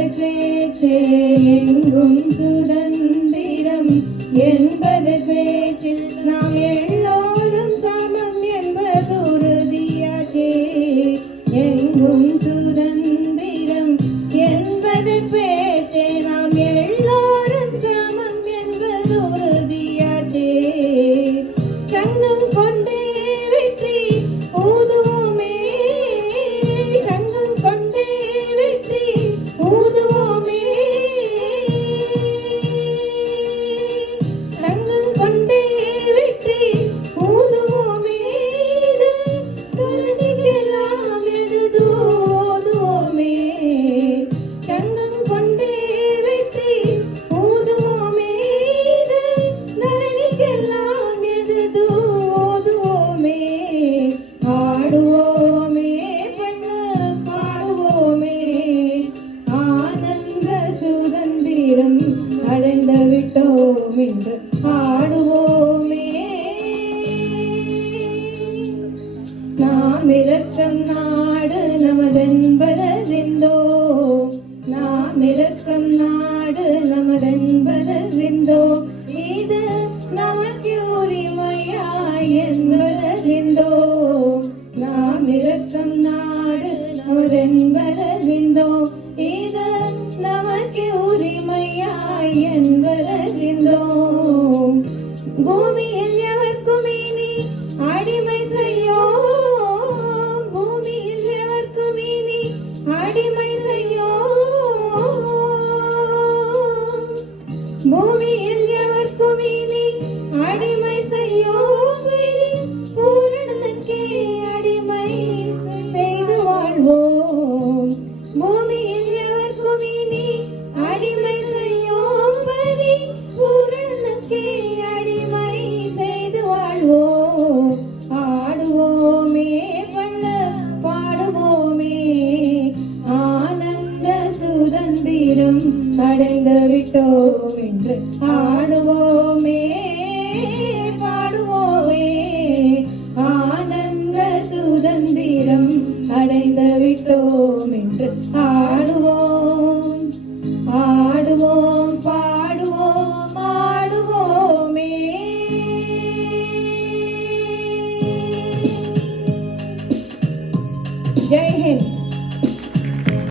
என்பது பேச்சே எங்கும் சுதந்திரம் என்பது பேச்சில் நாம் எல்லோரும் சமம் என்பது உறுதியாச்சே. எங்கும் சுதந்திரம் என்பது பேச்சே நாம் எல்லோரும் சமம் என்பது உறுதியாச்சே. சங்கம் கொண்டே வெற்றி ஊதுவோமே, சங்கம் கொண்டே வெற்றி ஊதுவோமே, சங்கம் கொண்டே வெற்றி ஊதுவோமே, தரணிக்கெல்லாம் எது ஓதுவோமே. சங்கம் கொண்டே வெற்றி ஊதுவோமே, தரணிக்கெல்லாம் எது ஓதுவோமே. ஆடுவோமே பெண்ணு பாடுவோமே, ஆனந்த சுதந்திரம் அடைந்து விட்டோம் என்று ஆடுவோமே. நாம் இரக்கம் நாடு நமதென்பதறிந்தோ, நாம் இரக்கம் நாடு நமதென்பதறிந்தோ, இது நமக்கு உரிமையாய் என்பதறிந்தோ. நாம் இரக்கம் நாடு நமதென்பதறிந்தோ, இது நமக்கு உரிமையாய் என்பதறிந்தோ. பூமியில் எவர்க்கும் இனி அடிமை செய்யோம், பூமியில் எவர்க்கும் இனி அடிமை செய்யோம், பூமியில் எவர்க்கும் இனி அடிமை செய்யோம், பூரணனுக்கே அடிமை செய்து வாழ்வோம். பூமியில் எவர்க்கும் இனி அடிமை செய்யோம், பூரணனுக்கே அடிமை செய்து வாழ்வோம். ஆடுவோமே பண்ண பாடுவோமே, ஆனந்த சுதந்திரம் அடைந்து விட்டோம் என்று ஆடுவோமே பாடுவோமே, ஆனந்த சுதந்திரம் அடைந்து விட்டோம் என்று ஆடுவோம்.